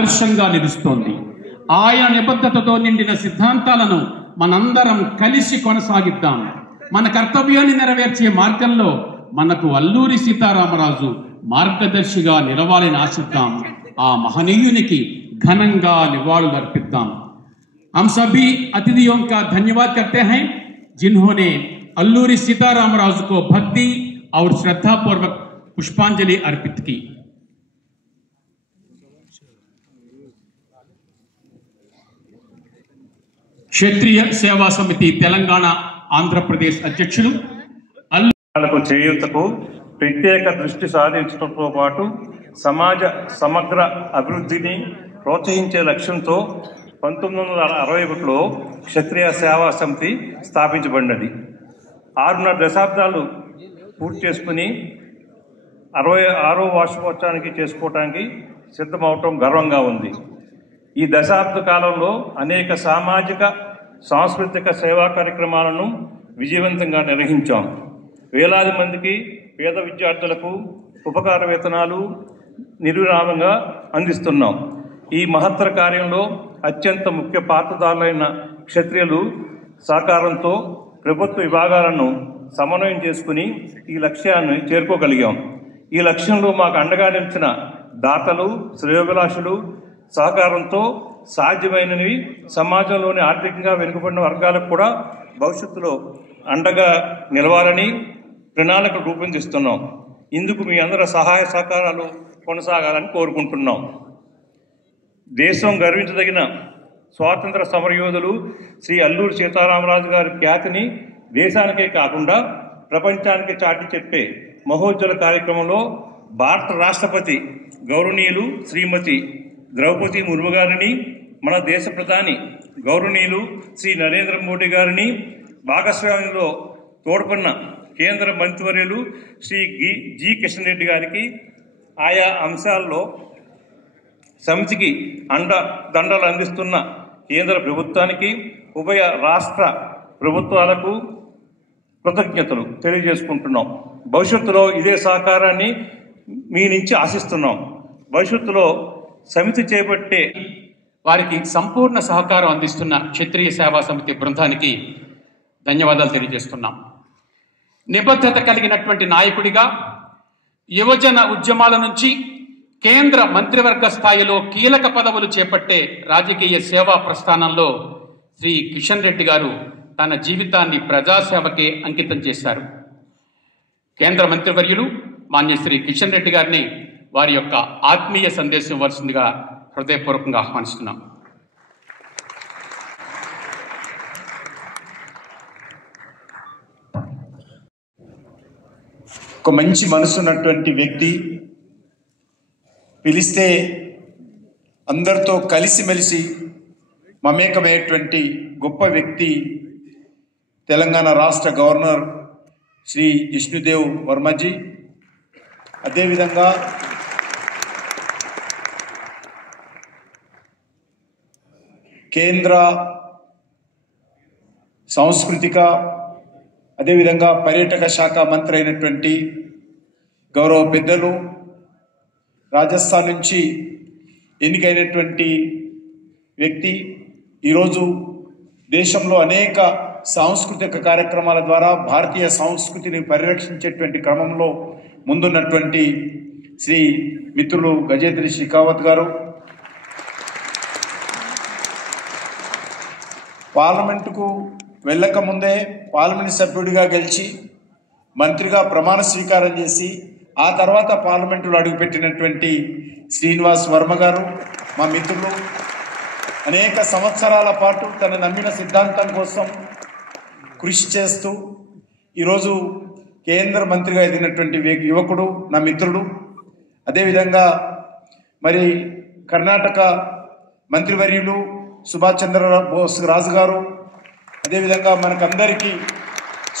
ఆదర్శంగా నిలుస్తోంది. ఆయా నిబద్ధతతో నిండిన సిద్ధాంతాలను మనందరం కలిసి కొనసాగిద్దాం. మన కర్తవ్యాన్ని నెరవేర్చే మార్గంలో మనకు అల్లూరి సీతారామరాజు మార్గదర్శిగా నిలవాలని ఆశిద్దాం. ఆ మహనీయునికి घनंगा निवाళులు अर्पिद्दाम। हम सभी अतिथियों का धन्यवाद करते हैं जिन्होंने अल्लूरी सीतारामराजु को भक्ति और श्रद्धा पूर्वक पुष्पांजलि अर्पित की। क्षेत्रीय सेवा समिति तेलंगाना आंध्र प्रदेश अध्यक्षुलु అల్లులకు చేయూతకు ప్రత్యేక దృష్టి సారించడంతో పాటు సమాజ సమగ్ర అభివృద్ధిని ప్రోత్సహించే లక్ష్యంతో 1961లో క్షత్రియ సేవా సమితి స్థాపించబడినది. 6.5 దశాబ్దాలు పూర్తి చేసుకుని 66వ వార్షికోత్సవానికి చేసుకోవడానికి సిద్ధమవటం గర్వంగా ఉంది. ఈ దశాబ్ద కాలంలో అనేక సామాజిక సాంస్కృతిక సేవా కార్యక్రమాలను విజయవంతంగా నిర్వహించాం. వేలాది మందికి పేద విద్యార్థులకు ఉపకార వేతనాలు నిర్విరామంగా అందిస్తున్నాం. ఈ మహత్తర కార్యంలో అత్యంత ముఖ్య పాత్రధారులైన క్షత్రియులు సహకారంతో ప్రభుత్వ విభాగాలను సమన్వయం చేసుకుని ఈ లక్ష్యాన్ని చేరుకోగలిగాం. ఈ లక్ష్యంలో మాకు అండగా నిలిచిన దాతలు, శ్రేయోభిలాషులు సహకారంతో సాధ్యమైనవి సమాజంలోని ఆర్థికంగా వెనుకబడిన వర్గాలకు కూడా భవిష్యత్తులో అండగా నిలవాలని ప్రణాళిక రూపొందిస్తున్నాం. ఇందుకు మీ అందరి సహాయ సహకారాలు కొనసాగాలని కోరుకుంటున్నాం. దేశం గర్వించదగిన స్వాతంత్ర సమరయోధులు శ్రీ అల్లూరి సీతారామరాజు గారి ఖ్యాతిని దేశానికే కాకుండా ప్రపంచానికి చాటి చెప్పే మహోజ్వల కార్యక్రమంలో భారత రాష్ట్రపతి గౌరవనీయులు శ్రీమతి ద్రౌపది ముర్ము గారిని, మన దేశ ప్రధాని గౌరవనీయులు శ్రీ నరేంద్ర మోడీ గారిని, భాగస్వామ్యంలో తోడ్పడిన కేంద్ర మంత్రివర్యులు శ్రీ జి కిషన్ రెడ్డి గారికి, ఆయా అంశాల్లో సమితికి దండలు అందిస్తున్న కేంద్ర ప్రభుత్వానికి, ఉభయ రాష్ట్ర ప్రభుత్వాలకు కృతజ్ఞతలు తెలియజేసుకుంటున్నాం. భవిష్యత్తులో ఇదే సహకారాన్ని మీ నుంచి ఆశిస్తున్నాం. భవిష్యత్తులో సమితి చేపట్టే వారికి సంపూర్ణ సహకారం అందిస్తున్న క్షత్రియ సేవా సమితి బృందానికి ధన్యవాదాలు తెలియజేస్తున్నాం. నిబద్ధత కలిగినటువంటి నాయకుడిగా యువజన ఉద్యమాల నుంచి కేంద్ర మంత్రివర్గ స్థాయిలో కీలక పదవులు చేపట్టే రాజకీయ సేవా ప్రస్థానంలో శ్రీ కిషన్ రెడ్డి గారు తన జీవితాన్ని ప్రజాసేవకే అంకితం చేశారు. కేంద్ర మంత్రివర్యులు మాన్య శ్రీ కిషన్ రెడ్డి గారిని వారి యొక్క ఆత్మీయ సందేశం ఇవ్వాల్సిందిగా హృదయపూర్వకంగా ఆహ్వానిస్తున్నాం. ఒక మంచి మనసున్నటువంటి వ్యక్తి, పిలిస్తే అందరితో కలిసిమెలిసి మమేకమయ్యేటువంటి గొప్ప వ్యక్తి తెలంగాణ రాష్ట్ర గవర్నర్ శ్రీ జిష్ణుదేవ్ వర్మజీ. అదేవిధంగా కేంద్ర సాంస్కృతిక అదేవిధంగా పర్యాటక శాఖ మంత్రి అయినటువంటి గౌరవ పెద్దలు, రాజస్థాన్ నుంచి ఎన్నికైనటువంటి వ్యక్తి, ఈరోజు దేశంలో అనేక సాంస్కృతిక కార్యక్రమాల ద్వారా భారతీయ సంస్కృతిని పరిరక్షించేటువంటి క్రమంలో ముందున్నటువంటి శ్రీ మిత్రులు గజేంద్ర షెకావత్ గారు, పార్లమెంటుకు వెళ్ళక ముందే పార్లమెంట్ సభ్యుడిగా గెలిచి మంత్రిగా ప్రమాణ స్వీకారం చేసి ఆ తర్వాత పార్లమెంటులో అడుగుపెట్టినటువంటి శ్రీనివాస్ వర్మ గారు మా మిత్రులు. అనేక సంవత్సరాల పాటు తన నమ్మిన సిద్ధాంతం కోసం కృషి చేస్తూ ఈరోజు కేంద్ర మంత్రిగా ఎదిగినటువంటి యువకుడు నా మిత్రుడు. అదేవిధంగా మరి కర్ణాటక మంత్రివర్యులు సుభాష్ చంద్రబోస్ రాజు గారు, అదేవిధంగా మనకందరికీ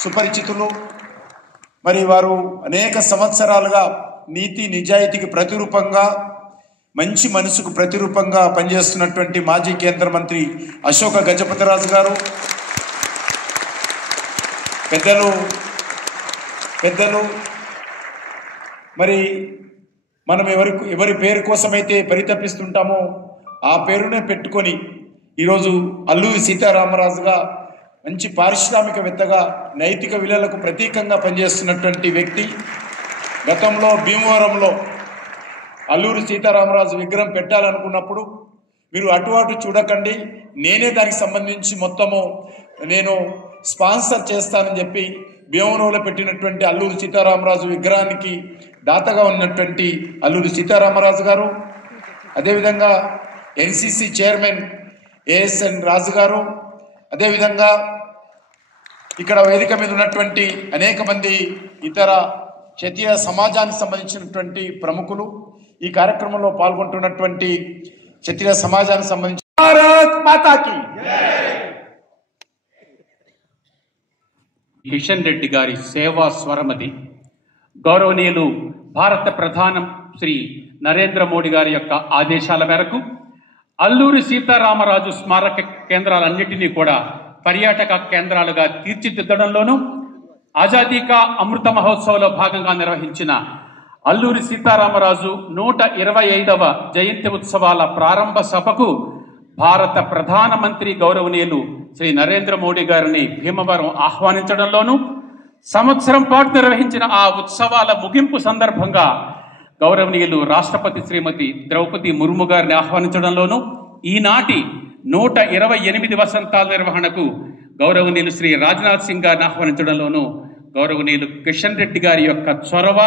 సుపరిచితులు. మరి వారు అనేక సంవత్సరాలుగా నీతి నిజాయితీకి ప్రతిరూపంగా, మంచి మనసుకు ప్రతిరూపంగా పనిచేస్తున్నటువంటి మాజీ కేంద్ర మంత్రి అశోక గజపతిరాజు గారు, పెద్దలు మరి మనం ఎవరి పేరు కోసమైతే పరితపిస్తుంటామో ఆ పేరునే పెట్టుకొని ఈరోజు అల్లూరి సీతారామరాజుగా మంచి పారిశ్రామికవేత్తగా నైతిక విలువలకు ప్రతీకంగా పనిచేస్తున్నటువంటి వ్యక్తి. గతంలో భీమవరంలో అల్లూరి సీతారామరాజు విగ్రహం పెట్టాలనుకున్నప్పుడు మీరు అటు చూడకండి, నేనే దానికి సంబంధించి మొత్తము నేను స్పాన్సర్ చేస్తానని చెప్పి భీమవరంలో పెట్టినటువంటి అల్లూరి సీతారామరాజు విగ్రహానికి దాతగా ఉన్నటువంటి అల్లూరి సీతారామరాజు గారు, అదేవిధంగా ఎన్సిసి చైర్మన్ ఏఎస్ఎన్ రాజు గారు, అదేవిధంగా ఇక్కడ వేదిక మీద ఉన్నటువంటి అనేక మంది ఇతర క్షత్రియ సమాజానికి సంబంధించినటువంటి ప్రముఖులు, ఈ కార్యక్రమంలో పాల్గొంటున్నటువంటి క్షత్రియ సమాజానికి సంబంధించి భారత్ మాతాకి కిషన్ రెడ్డి గారి సేవా స్వరమది. గౌరవనీయులు భారత ప్రధాని శ్రీ నరేంద్ర మోడీ గారి యొక్క ఆదేశాల మేరకు అల్లూరి సీతారామరాజు స్మారక కేంద్రాలన్నింటినీ కూడా పర్యాటక కేంద్రాలుగా తీర్చిదిద్దడంలోనూ ఆజాదీ కా అమృత మహోత్సవంలో భాగంగా నిర్వహించిన అల్లూరి సీతారామరాజు 125వ జయంతి ఉత్సవాల ప్రారంభ సభకు భారత ప్రధానమంత్రి గౌరవనీయులు శ్రీ నరేంద్ర మోడీ గారిని భీమవరం ఆహ్వానించడంలోనూ సంవత్సరం పాటు నిర్వహించిన ఆ ఉత్సవాల ముగింపు సందర్భంగా గౌరవనీయులు రాష్ట్రపతి శ్రీమతి ద్రౌపది ముర్ము గారిని ఆహ్వానించడంలోనూ ఈనాటి 128 వసంతాల నిర్వహణకు గౌరవనీయులు శ్రీ రాజ్నాథ్ సింగ్ గారిని ఆహ్వానించడంలోనూ గౌరవనీయులు కిషన్ రెడ్డి గారి యొక్క చొరవ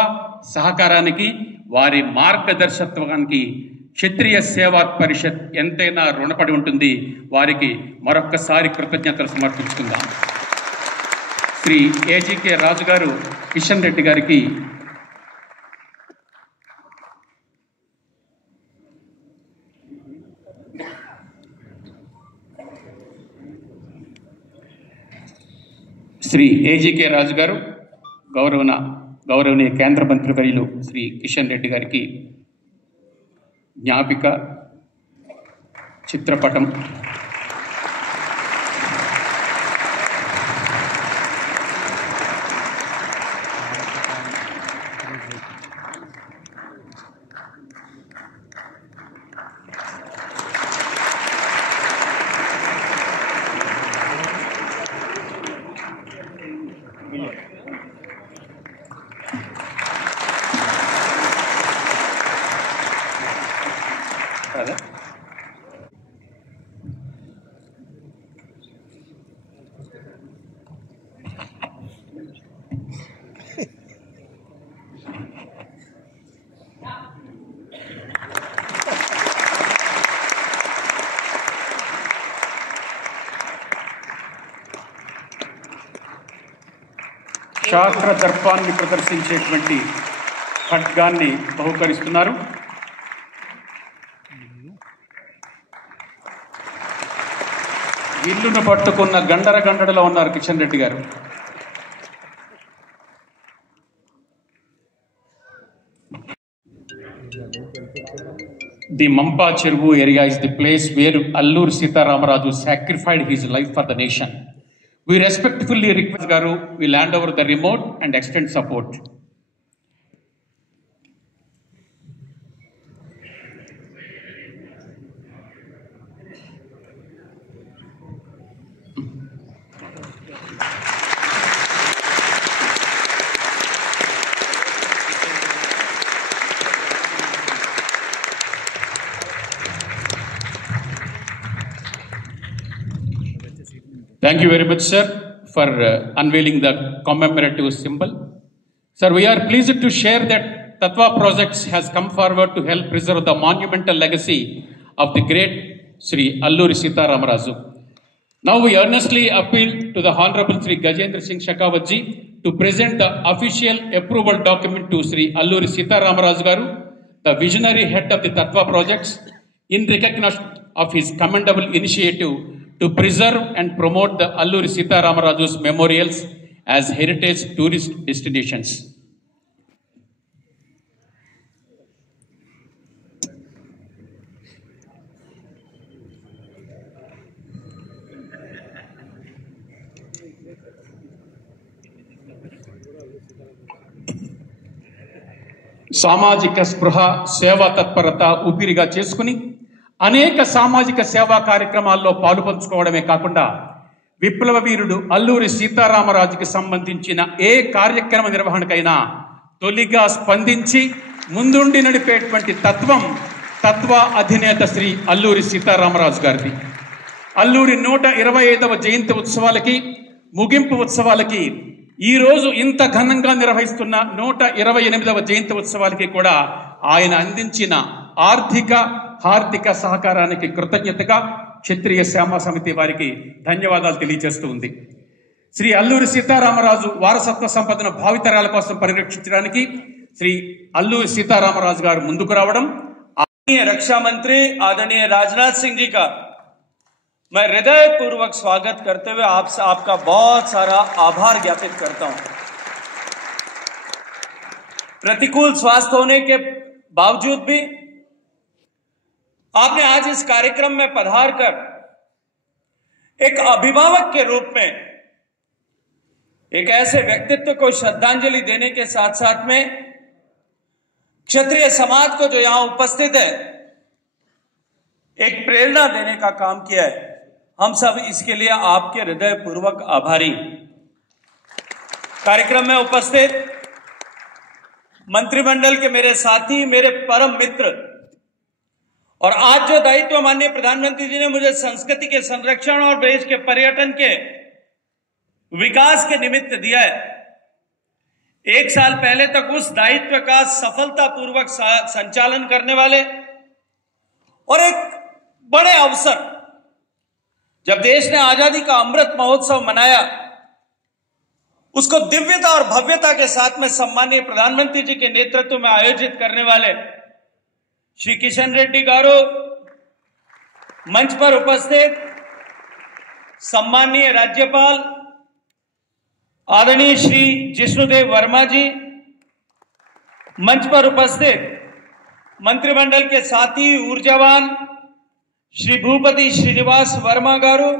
సహకారానికి, వారి మార్గదర్శకత్వానికి క్షత్రియ సేవా పరిషత్ ఎంతైనా రుణపడి ఉంటుంది. వారికి మరొక్కసారి కృతజ్ఞతలు సమర్పించుకుందాం. శ్రీ ఏజీకే రాజు గారు కిషన్ రెడ్డి గారికి రాజు గారు గౌరవనీయ కేంద్ర మంత్రివర్యులు శ్రీ కిషన్ రెడ్డి గారికి జ్ఞాపిక చిత్రపటం, శాస్త్ర దర్పాన్ని ప్రదర్శించేటువంటి ఖడ్గాన్ని బహుకరిస్తున్నారు. ఇల్లును పట్టుకున్న గండరలో ఉన్నారు కిషన్ రెడ్డి గారు. The Mampa Cheruvu area is the place where Allur Sitaramraju sacrificed his life for the nation. We respectfully request Garu, we hand over the remote and extend support. Thank you very much, sir, for unveiling the commemorative symbol. Sir, we are pleased to share that Tattva Projects has come forward to help preserve the monumental legacy of the great Sri Alluri Sitaramraju. Now we earnestly appeal to the Honorable Sri Gajendra Singh Shekhawat ji to present the official approval document to Sri Alluri Sitaramraju Garu, the visionary head of the Tattva Projects, in recognition of his commendable initiative to preserve and promote the Alluri Sitaramraju's memorials as heritage tourist destinations. సామాజిక స్పృహ, సేవా తత్పరత ఊపిరిగా చేసుకుని అనేక సామాజిక సేవా కార్యక్రమాల్లో పాలుపంచుకోవడమే కాకుండా విప్లవ వీరుడు అల్లూరి సీతారామరాజుకి సంబంధించిన ఏ కార్యక్రమ నిర్వహణకైనా తొలిగా స్పందించి ముందుండి నడిపేటువంటి తత్వ అధినేత శ్రీ అల్లూరి సీతారామరాజు గారిది. అల్లూరి 125వ జయంతి ఉత్సవాలకి ముగింపు ఉత్సవాలకి ఈరోజు ఇంత ఘనంగా నిర్వహిస్తున్న 128వ జయంతి ఉత్సవాలకి కూడా ఆయన అందించిన హార్దిక సహకారానికి కృతజ్ఞతగా క్షత్రియ సేవా సమితి వారికి ధన్యవాదాలు తెలియజేస్తూ ఉంది. శ్రీ అల్లూరి సీతారామరాజు వారసత్వ సంపదను భావితరాల కోసం పరిరక్షించడానికి శ్రీ అల్లూరి సీతారామరాజు గారు ముందుకు రావడం, रक्षा मंत्री आदरणीय राजनाथ सिंह जी का मैं हृदय पूर्वक स्वागत करते हुए आपका बहुत सारा आभार ज्ञापित करता हूं। प्रतिकूल स्वास्थ्य होने के बावजूद भी आपने आज इस कार्यक्रम में पधार कर एक अभिभावक के रूप में एक ऐसे व्यक्तित्व को श्रद्धांजलि देने के साथ साथ में क्षत्रिय समाज को जो यहां उपस्थित है एक प्रेरणा देने का काम किया है। हम सब इसके लिए आपके हृदयपूर्वक आभारी। कार्यक्रम में उपस्थित मंत्रिमंडल के मेरे साथी, मेरे परम मित्र, और आज जो दायित्व माननीय प्रधानमंत्री जी ने मुझे संस्कृति के संरक्षण और देश के पर्यटन के विकास के निमित्त दिया है, एक साल पहले तक उस दायित्व का सफलतापूर्वक संचालन करने वाले और एक बड़े अवसर जब देश ने आजादी का अमृत महोत्सव मनाया उसको दिव्यता और भव्यता के साथ में सम्मानीय प्रधानमंत्री जी के नेतृत्व में आयोजित करने वाले श्री किशन रेड्डी गारू, मंच पर उपस्थित सम्मानीय राज्यपाल आदरणीय श्री जिष्णुदेव वर्मा जी, मंच पर उपस्थित मंत्रिमंडल के साथी ऊर्जावान श्री भूपति श्रीनिवास वर्मा गारू,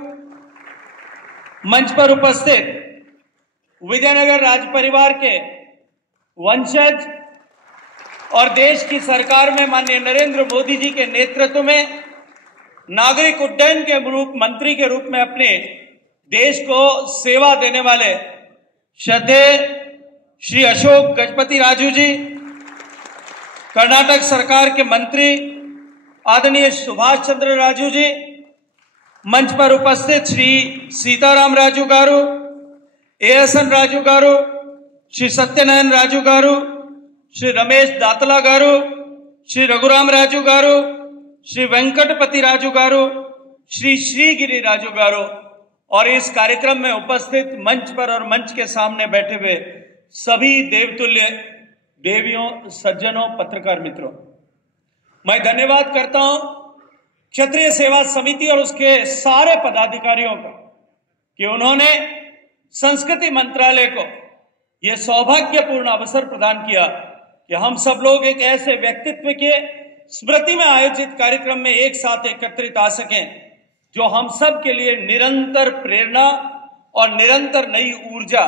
मंच पर उपस्थित विजयनगर राज परिवार के वंशज और देश की सरकार में माननीय नरेंद्र मोदी जी के नेतृत्व में नागरिक उड्डयन के मंत्री के रूप में अपने देश को सेवा देने वाले श्रद्धेय श्री अशोक गजपति राजू जी, कर्नाटक सरकार के मंत्री आदरणीय सुभाष चंद्र राजू जी, मंच पर उपस्थित श्री सीताराम राजू गारू, एएसएन राजू गारू, श्री सत्यनारायण राजू गारू, श्री रमेश दातला गारू, श्री रघुराम राजू गारू, श्री वेंकटपति राजू गारू, श्री श्रीगिरी राजू गारू और इस कार्यक्रम में उपस्थित मंच पर और मंच के सामने बैठे हुए सभी देवतुल्य देवियों, सज्जनों, पत्रकार मित्रों, मैं धन्यवाद करता हूं क्षत्रिय सेवा समिति और उसके सारे पदाधिकारियों का कि उन्होंने संस्कृति मंत्रालय को यह सौभाग्यपूर्ण अवसर प्रदान किया कि हम सब लोग एक ऐसे व्यक्तित्व के स्मृति में आयोजित कार्यक्रम में एक साथ एकत्रित आ सकें जो हम सब के लिए निरंतर प्रेरणा और निरंतर नई ऊर्जा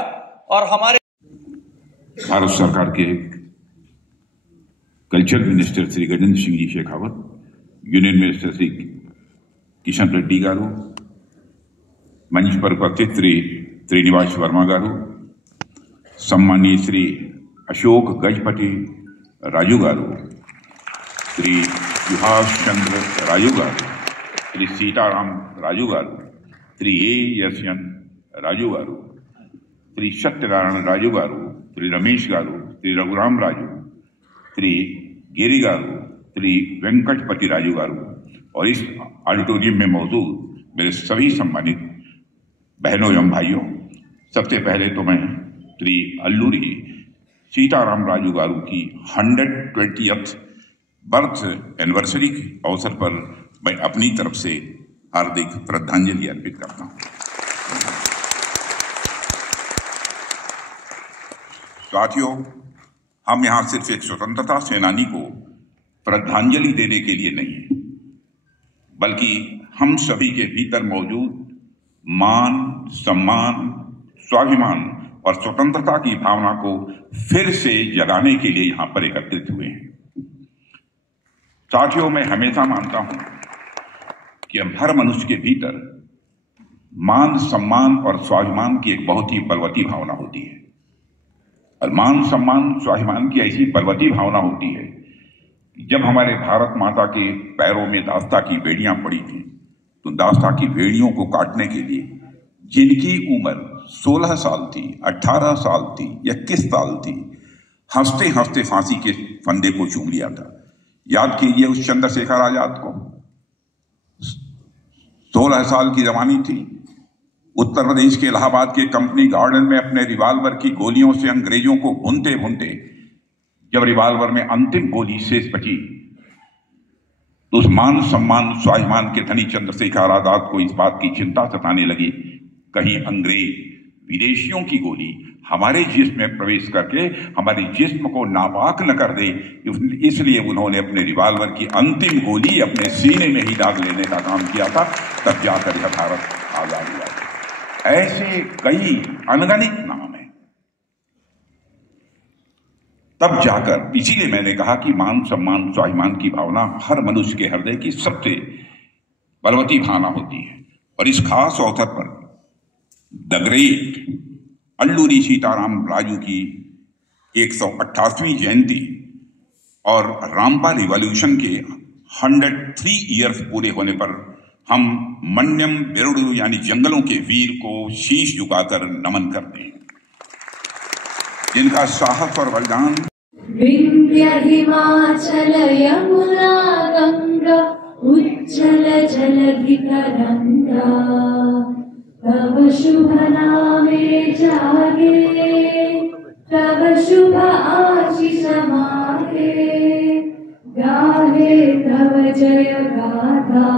और हमारे भारत सरकार के culture minister Shri Gajendra Singh ji Shekhawat, union minister Shri Kishan Reddy गारू, मंच पर उपस्थित श्री श्रीनिवास वर्मा गारू, सम्मानीय श्री अशोक गजपति राजू गारू, श्री सुभाष चंद्र राजू गारू, श्री सीताराम राजू गारू, श्री एएसएन राजू गारू, श्री सत्यनारायण राजू गारू, श्री रमेश गारू, श्री रघुराम राजू, श्री गिरी गारू, श्री वेंकटपति राजू गारू और इस ऑडिटोरियम में मौजूद मेरे सभी सम्मानित बहनों एवं भाइयों, सबसे पहले तो मैं श्री अल्लूरी सीताराम राजू गारू की 120th बर्थ एनिवर्सरी के अवसर पर मैं अपनी तरफ से हार्दिक श्रद्धांजलि अर्पित करता हूं। साथियों, हम यहां सिर्फ एक स्वतंत्रता सेनानी को श्रद्धांजलि देने के लिए नहीं, बल्कि हम सभी के भीतर मौजूद मान, सम्मान, स्वाभिमान और स्वतंत्रता की भावना को फिर से जगाने के लिए यहां पर एकत्रित हुए हैं। साथियों, मैं हमेशा मानता हूं कि हर मनुष्य के भीतर मान सम्मान और स्वाभिमान की एक बहुत ही बलवती भावना होती है। और मान सम्मान स्वाभिमान की ऐसी बलवती भावना होती है, जब हमारे भारत माता के पैरों में दास्ता की बेड़ियां पड़ी थी, तो दास्ता की बेड़ियों को काटने के लिए जिनकी उम्र 16 साल थी, 18 साल थी, 21 साल थी, हंसते हंसते फांसी के फंदे को चूम लिया था। याद कीजिए उस चंद्रशेखर आजाद को, 16 साल की जवानी थी, उत्तर प्रदेश के इलाहाबाद के कंपनी गार्डन में अपने रिवाल्वर की गोलियों से अंग्रेजों को भूनते भूनते जब रिवाल्वर में अंतिम गोली शेष बची, तो उस मान सम्मान स्वाभिमान के धनी चंद्रशेखर आजाद को इस बात की चिंता सताने लगी, कहीं अंग्रेज विदेशियों की गोली हमारे जिस्म में प्रवेश करके हमारे जिस्म को नापाक न कर दे। इसलिए उन्होंने अपने रिवाल्वर की अंतिम गोली अपने सीने में ही दाग लेने का काम किया था, तब जाकर यह भारत आजाद हुआ। ऐसे कई अनगणित नाम हैं। तब जाकर, इसीलिए मैंने कहा कि मान सम्मान स्वाभिमान की भावना हर मनुष्य के हृदय की सबसे बलवती भावना होती है। और इस खास अवसर पर द ग्रेट अल्लूरी सीताराम राजू की 188वीं जयंती और रामपा रिवॉल्यूशन के 103 ईयर्स पूरे होने पर हम मन्यम बेरुडु यानी जंगलों के वीर को शीश झुकाकर नमन करते हैं, जिनका साहस और बलिदान विंध्य हिमाचल यमुना गंगा उज्जल जलधि तरंगा, तव शुभ नामे जागे, तव शुभ आशीष मागे, गाहे तव जय गाथा,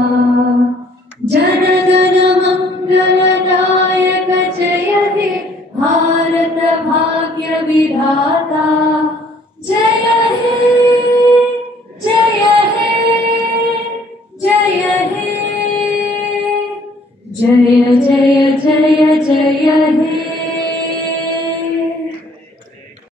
जन गण मंगलदायक जय हे भारत भाग्य विधाता, जय हे जय हे जय हे जय जय